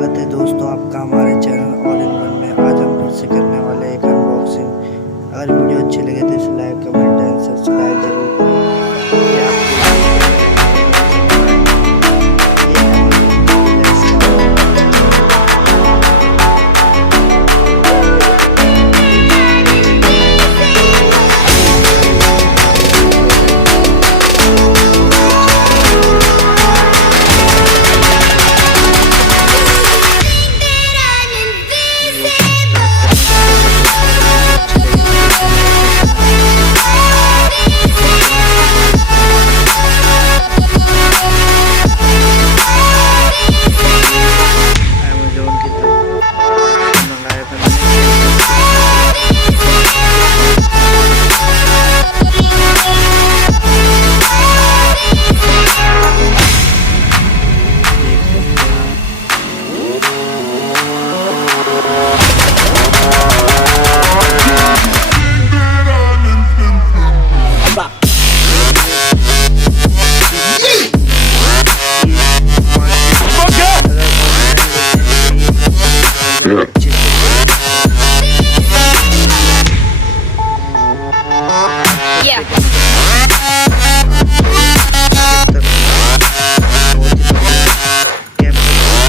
स्वागत है दोस्तों आपका हमारे चैनल ऑल इन वन में। आज हम फिर से करने वाले एक अनबॉक्सिंग। अगर वीडियो अच्छी लगे तो इसे लाइक कमेंट एंड सब्सक्राइब जरूर करें।